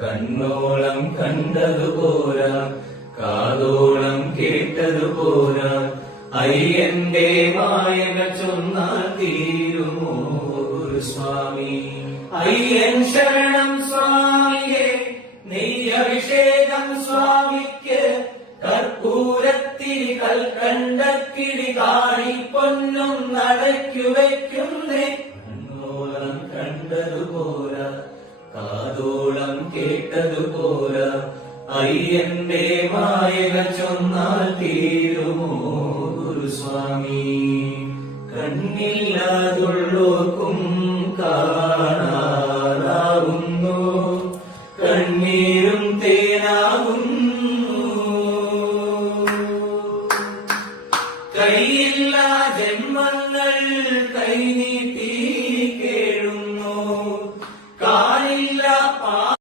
കണ്ണോളം കണ്ടതുപോരാ, കാതോളം കേട്ടതുപോരാ, അയ്യന്റെ മായകൾ ചൊന്നാൽ തീരുമോ ഒരു സ്വാമി? അയ്യൻ ശരണം സ്വാമിയെ, നെയ്യഭിഷേകം സ്വാമിക്ക്, കർപ്പൂരത്തിരി കൽക്കണ്ടക്കിടി കാണി പൊന്നും നടയ്ക്കു വയ്ക്കുന്നേ. കണ്ണോളം കണ്ടതുപോരാ, കാതോളം കേട്ടതുപോരാ, അയ്യന്റെ മായകൾ ചൊന്നാൽ തീരുമോ ഗുരുസ്വാമി? കണ്ണില്ലാതുള്ളോ